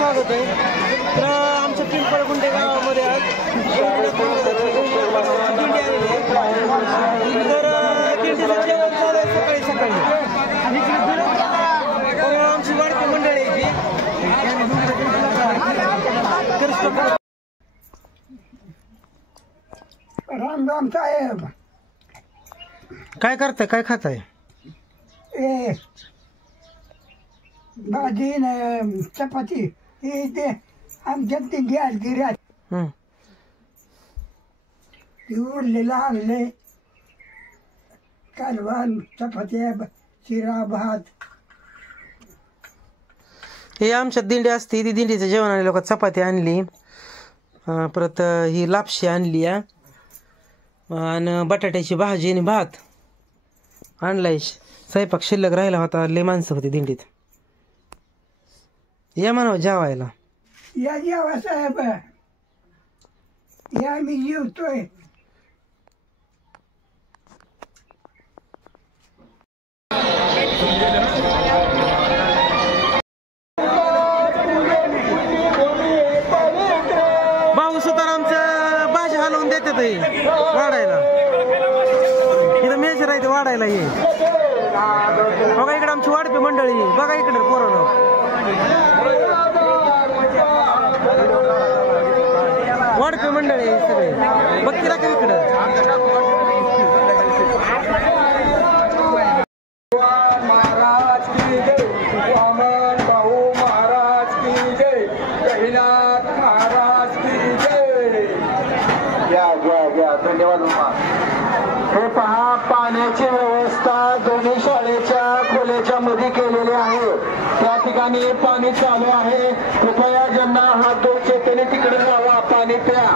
स्वागत आहे. तर आमच्या पिंपळगुंडे गावामध्ये आज दिंडी आलेली आहे. तर दिंडीचं जेवण चालू आहे सकाळी सकाळी. आमची वाढती मंडळी आहे राम राम साहेब. काय करताय, काय खाताय? ए भाजी न चपाती हे ते आमच्या दिंडी गिऱ्यात उरलेलं आणले. कालवण चपात्या शिरा भात. हे आमच्यात दिंडी असते, ती दिंडीचं जेवण आणले. लोक चपाती आणली, परत ही लापशी आणली आणि बटाट्याची भाजी आणि भात आणलाय. स्वयंपाक शिल्लक राहिला होता, लय माणसं होती दिंडीत. या म्हणावं जेवायला. या जेवा साहेब, या मी जेवतोय. भाऊ सुतारामचं भाजी हलवून देतात वाढायला. इथं मेजर आहे ते वाढायला. ये बघा इकडे आमची वाढपी मंडळी, बघा इकडे पोरांनो वाढपी मंडळी सगळे. बघती का इकडं. महाराज की जय, वामन भाऊ महाराज की जय, गहिनाथ महाराज की जय. घ्या घ्या घ्या, धन्यवाद. हे पहा, पाण्याची व्यवस्था दोन्ही शाळेच्या खोल्याच्या मध्ये केलेली आहे. त्या ठिकाणी पाणी चालू आहे. कृपया ज्यांना हात धुवायचे त्याने तिकडे जावा, पाणी प्या.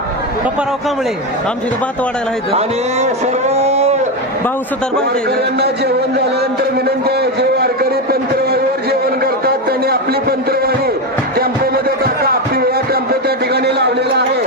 पप्पाराव कांबळे आमच्या इथं भात वाढायला आहे. आणि सर्व भाऊ सुतार वारकऱ्यांना जेवण झाल्यानंतर विनंती आहे, जे वारकरी पंतरवाडीवर जेवण करतात त्यांनी आपली पंतरवाडी टेम्पोमध्ये टाका. आपली वेळा टेम्पो त्या ठिकाणी लावलेला आहे.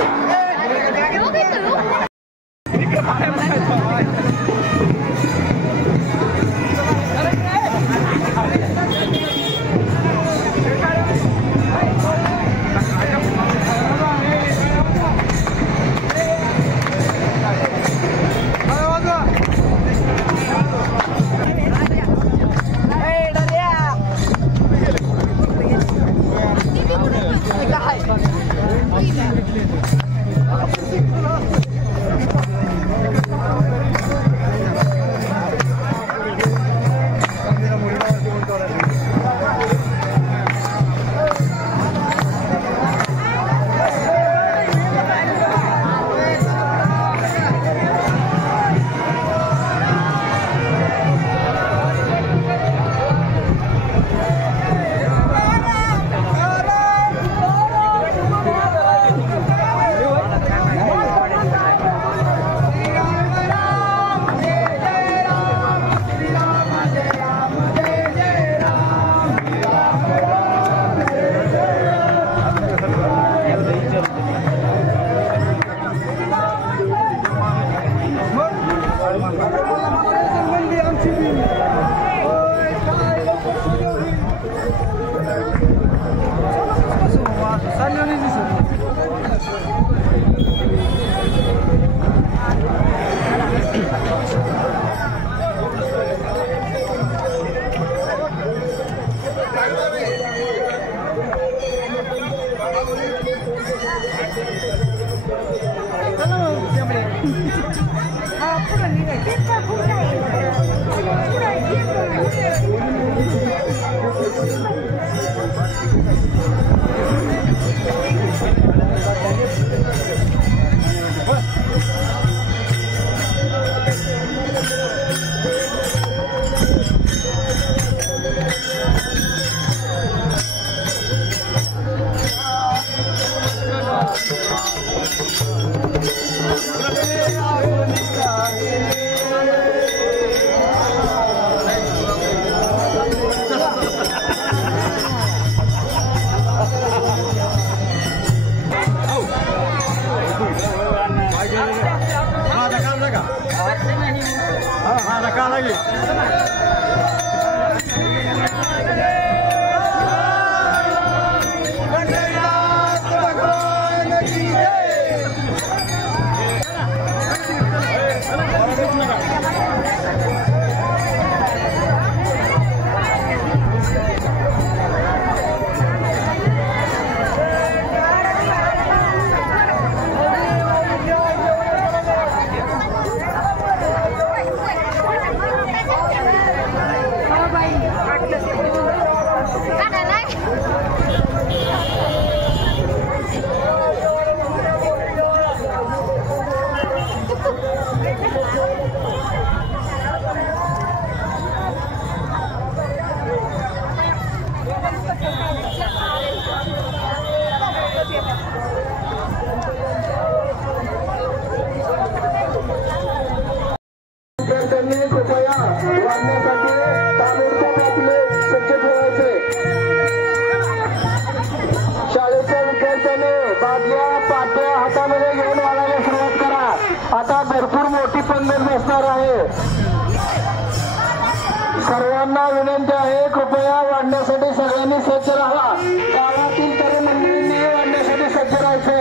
विनंती आहे कृपया वाढण्यासाठी सगळ्यांनी सज्ज राहा. गावातील तरुण मंडळींनी वाढण्यासाठी सज्ज राहायचे.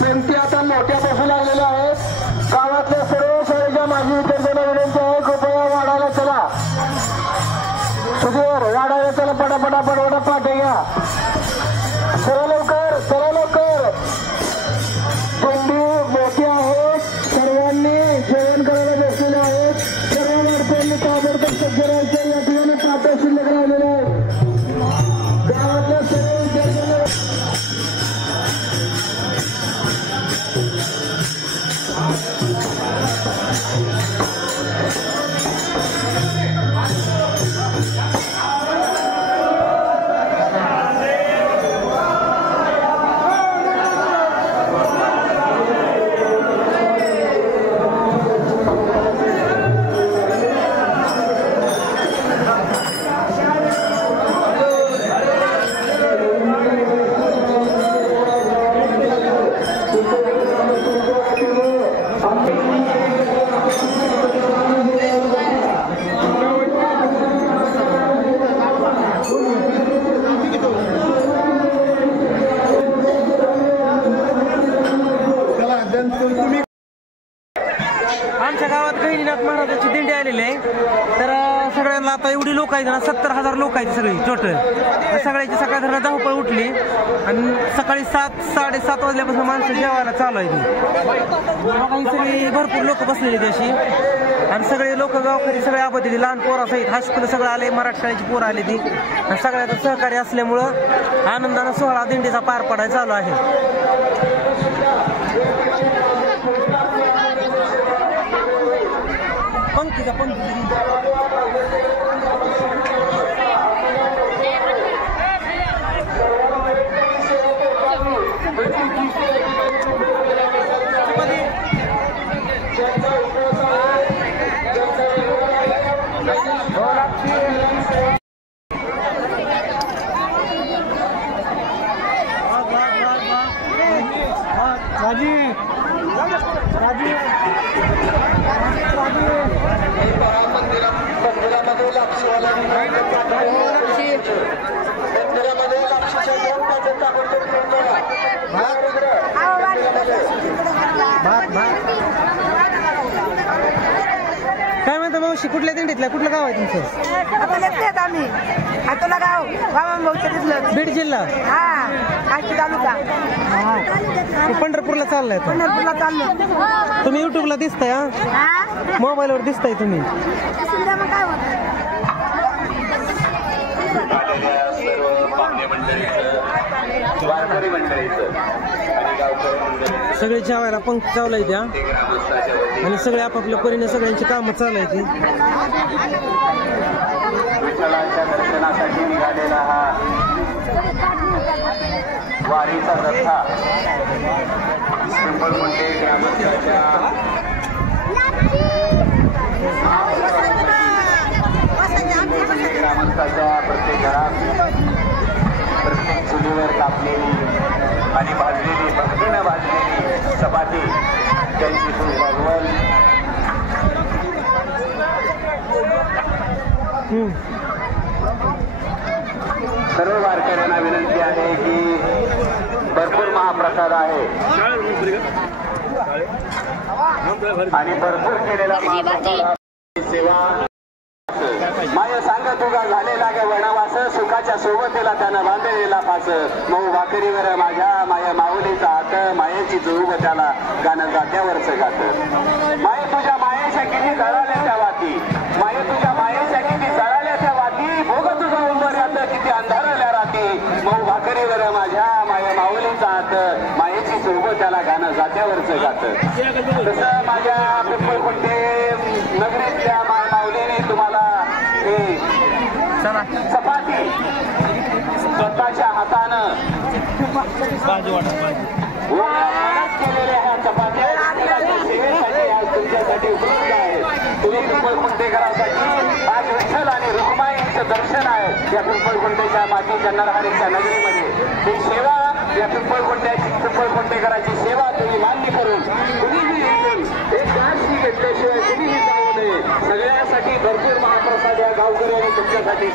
पेमटी आता मोठ्या बसू लागलेल्या आहेत. गावातल्या सर्व शाळेच्या माजी विद्यार्थ्यांना विनंती आहे कृपया वाढायला चला. सुधीर वाढायला चला. पटापटा पटवटा पाठी घ्या. चला लवकर चला लवकर. दिंडी मोठी आहे. सर्वांनी जेवण करायला बसलेले आहेत. सर्व वाढत्यांनी ताबडतोब सज्ज राहायचे. या ठिकाणी पाट्या शिल्लक राहिलेले आहेत. गावातल्या सर्व विद्यार्थ्यांना आमच्या गावात गहिनीनाथ महाराजांची दिंडी आलेली आहे. तर सगळ्यांना आता एवढी लोक आहेत ना, 70,000 लोक आहेत सगळी टोटल. सगळ्याची सकाळी धरणं धावपळ उठली आणि सकाळी 7-7:30 वाजल्यापासून माणसं जेवायला चालू आहे. सगळी भरपूर लोक बसलेली त्याशी आणि सगळे लोक गावकरी सगळे आबदली लहान पोरासहित हायस्कूल सगळं आले. मराठी शाळेची पोरं आली ती आणि सगळ्याचं सहकार्य असल्यामुळं आनंदानं सोहळा दिंडीचा पार पडायला चालू आहे. पंक्तीचा काय म्हणता मावशी, कुठल्या दिंडीतल्या कुठलं गाव आहे तुमचं? आम्ही हातोला गाव बीड जिल्हा तालुका पंढरपूरला चाललाय. पंढरपूरला चाललो. तुम्ही युट्यूबला दिसताय, मोबाईलवर दिसताय तुम्ही. काय होत सगळे जेवायला पंक्ती चालू त्या आणि सगळे आपापल्या परीने सगळ्यांची कामं चालायची. विठ्ठलाच्या दर्शनासाठी निघालेला हा वारीचा रथा पिंपळकुंटे ग्रामस्थाच्या प्रत्येक घरात प्रत्येक चुलीवर कापलेली आणि भाजलेली भक्तीनं भाजलेली चपाती त्यांची सूर भागवल. सर्व वारकऱ्यांना विनंती आहे की भरपूर महाप्रसाद आहे आणि भरपूर केलेला महाप्रसाद सेवा. माय सांग तुगा झालेला ग वनवास सुखाच्या सोबतीला त्यानं बांधलेला फास. मऊ भाकरीवर माझ्या माया माऊलीचा हात मायेची जुळूब त्याला गाणं जात्यावरच गात. माये तुझ्या मायेच्या किती जळाल्या त्या वाती, माये तुझ्या मायेच्या किती जळाल्या त्या वाती, भोग तुझा उंबऱ्यात किती अंधारल्या राती. मऊ भाकरीवर माझ्या माया माऊलीचा हात मायेची जुळूब त्याला गाणं जात्यावरच गात. तसं माझ्या पिंपळकुंटे नगरीतल्या माऊलीने तुम्हाला चपाती स्वतःच्या हातानं केलेल्या ह्या चपात्या सेवेसाठी आज तुमच्यासाठी उपलब्ध आहेत. तुम्ही पिंपळकुंटेकरांसाठी आज विठ्ठल आणि रुक्माईचं दर्शन आहे या पिंपळकुंटेच्या मातीच्या नरहरीच्या नगरीमध्ये. ही सेवा या पिंपळकुंटेकराची सेवा तुम्ही मान्य करून तुम्ही एक गाठी घेतल्याशिवाय तुम्ही जाऊ नये. सगळ्यासाठी तुमच्यासाठी भरपूर महाप्रसाद या गावकऱ्यांनी तुमच्यासाठी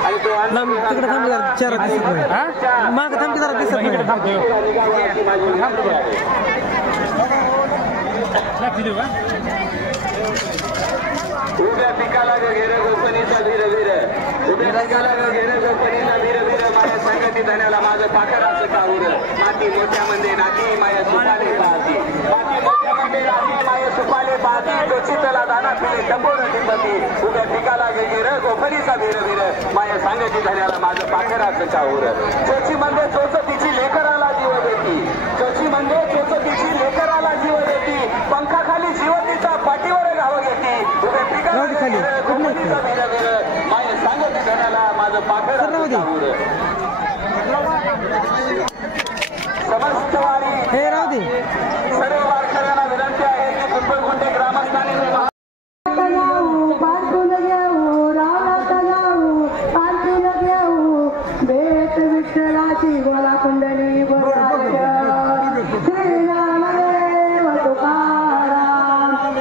आणि तो तिकडे थांब जरा, चार दिसत नाही माग थांब जरा दिसत नाही उभ्या पिकाला घेर गोपनीचा वीर वीर उभ्या पिकाला घेर गोपनीचा वीर वीर माझ्या संगती धण्याला माझं पाखराचं काऊर माती मोठ्यामध्ये नाती माया सुपाले पाहती माती मोठ्यामध्ये नाती माया सुपाले पाहती जोचितला दाना पिले टपोर टिपती उभ्या पिकाला घेर गोपनीचा वीर वीर माझ्या संगती धण्याला माझं पाखराचं काऊर चोची म्हणजे चोच तिची लेकराला जीव देती चोची म्हणजे चोच तिची लेकराला जीव देती पंखाखाली जीव तिचा पाठीवर गाव घेती उभ्या माय सांगत घराला माझं पाखर समस्त वारी हे राहू दे सर्व वारकऱ्यांना विनंती आहे की पिंपळखुंटे ग्रामस्थांनी भेट विठ्ठलाची गोला कुंडली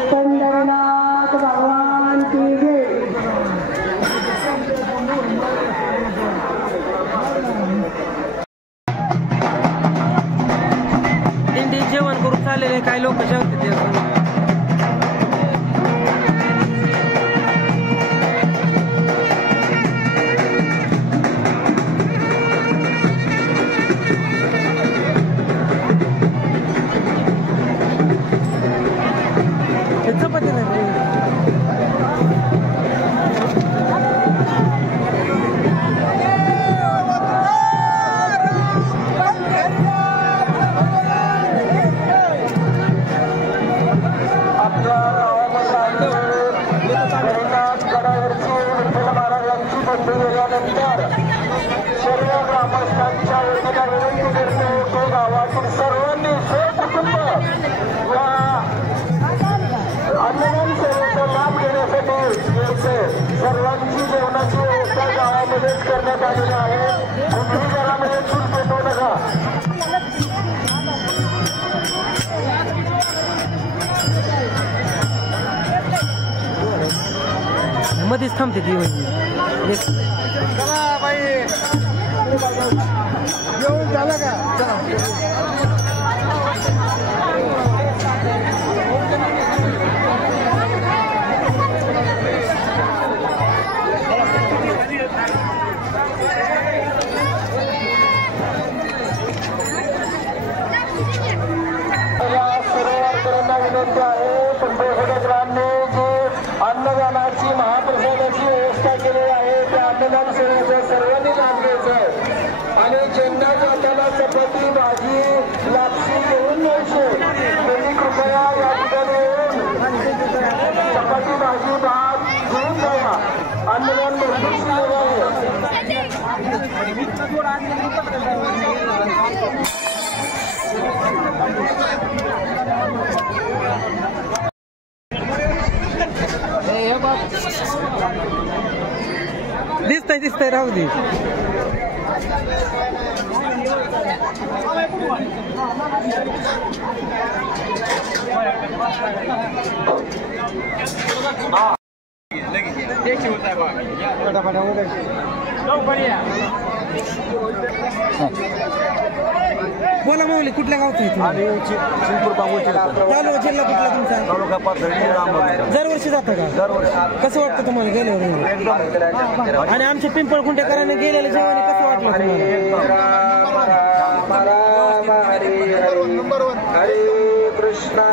पंढरनाथ भगवान की जय. दिंडी जेवण करून चाललेले काही लोक जेवते ते चपाती नाही सर्व ग्रामस्थांच्या वतीने विनंती करतो तो गावातील सर्वांनी सहकुटुंब या अन्नदान सेवेचा लाभ घेण्यासाठी यायचं सर्वांची जेवणाची व्यवस्था गावामध्येच करण्यात आलेली आहे कुठेही घरामध्ये चूल पेटवू नका मध्येच थांबते ती जेवण झालं का चला विनंती आहे पिंपळखुटे ग्रामने जी अन्नदानाची महाप्रसादाची व्यवस्था केलेली आहे त्या अन्नदान सेवेचा सर्वांनी लाभ घ्यायचं आणि ज्यांना जाताना चपाती भाजी लापशी घेऊन यायचे त्यांनी कृपया या ठिकाणी येऊन चपाती भाजी भात घेऊन जावा अन्नदान भरपूर शिल्लक आहे दिसतंय राहू दे बोला माऊली कुठल्या गावचा आहे तालुका जिल्हा कुठला तुमचा दरवर्षी जातं का कसं वाटतं तुम्हाला गेल्यावर आणि आमच्या पिंपळखुंटेकरांनी गेलेलं जेवण कसं वाटलं तुम्हाला हरे कृष्णा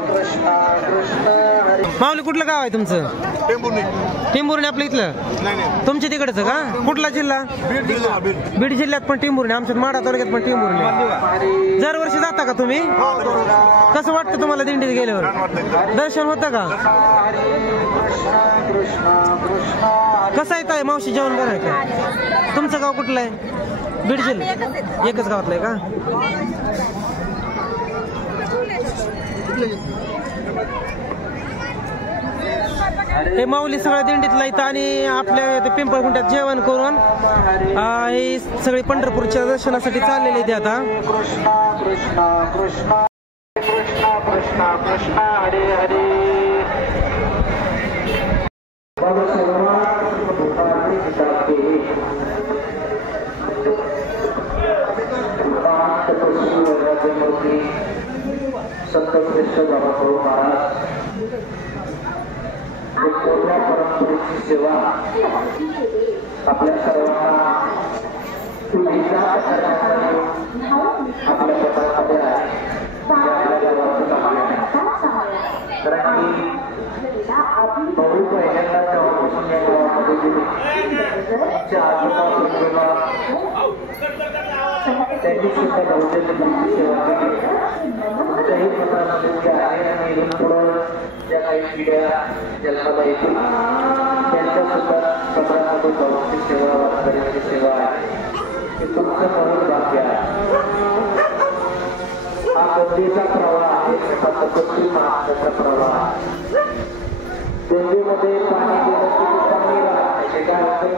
कृष्णा कृष्णा हरे माऊली कुठलं गाव आहे तुमचं टिंबुर्णी आपलं इथलं तुमच्या तिकडचं का कुठला जिल्हा बीड जिल्ह्यात पण टिंबुर्णी आमच्या माढा तालुक्यात पण टिंबुर्णी दरवर्षी जाता का तुम्ही कसं वाटतं तुम्हाला दिंडीत गेल्यावर दर्शन होतं का कसं आहे ताई मावशी जेवण बरं आहे का तुमचं गाव कुठलं आहे बीड जिल्हा एकच गावातलं आहे का हे माऊली सगळ्या दिंडीतला इथं आणि आपल्या पिंपळखुंट्यात जेवण करून हे सगळे पंढरपूरच्या दर्शनासाठी चाललेले ते आता कृष्णा कृष्णा कृष्णा कृष्णा कृष्णा कृष्णा हरे हरे संतश्रेष्ठ बाबाभाऊ महाराज मोठ्या परंपरेची सेवा आपल्या सर्वांना आपल्या स्वतःमध्ये आहे आपल्याला वाचत आहे. कारण की भाऊ पहिल्यांदा तेव्हापासून या गावामध्ये गेले त्यांनी सुद्धा भाऊच्या सेवा केली. कुठल्याही प्रकारचे आहे आणि इथून पुढं ज्या काही पिढ्या जन्माला येतील त्यांच्या सुद्धा सत्रामध्ये भाऊची सेवा वारकऱ्यांची सेवा आहे. हे तुमचं म्हणून भाग्य आहे. हा गंगेचा प्रवाह आहे. पश्चिम महाराष्ट्राचा प्रवाह गंगेमध्ये पाणी गेलं की पाणी राहते. काय होतं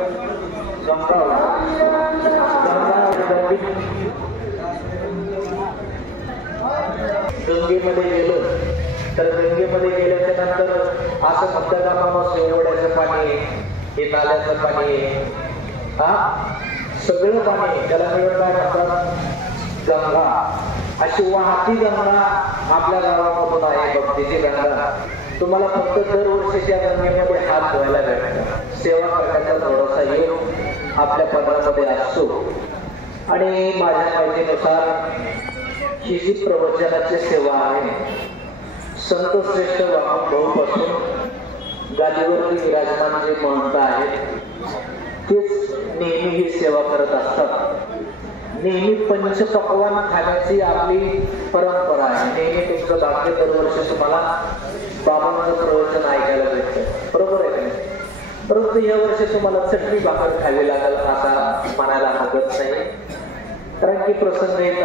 गंगेमध्ये गेलं तर गंगेमध्ये गेल्याच्या नंतर असं म्हणतात आपण एवढ्याचं पाणी हे नाल्याचं पाणी हा सगळं पाणी त्याला मिळून काय म्हणतात गंगा. अशी वाहती गंगा आपल्या गावामधून आहे. भक्तीची गंगा. तुम्हाला फक्त दरवर्षी त्या गंगेमध्ये हात धुवायला भेटतात. सेवा करण्याचा थोडासा योग आपल्या पदामध्ये असतो. आणि माझ्या माहितीनुसार ही जी प्रवचनाची सेवा आहे संतश्रेष्ठ बाबाभाऊ पासून गादीवरती विराजमान जे महंत आहेत तेच नेहमी ही सेवा करत असतात. नेहमी पंचपक्वान खाण्याची आपली परंपरा आहे. नेहमी तुमचं भाग्य दरवर्षी तुम्हाला बाबांचं प्रवचन ऐकायला भेटतं. बरोबर आहे का? परंतु या वर्षी तुम्हाला चटणी भाकर खावी लागेल असा म्हणायला हरकत नाही. कारण की प्रसंग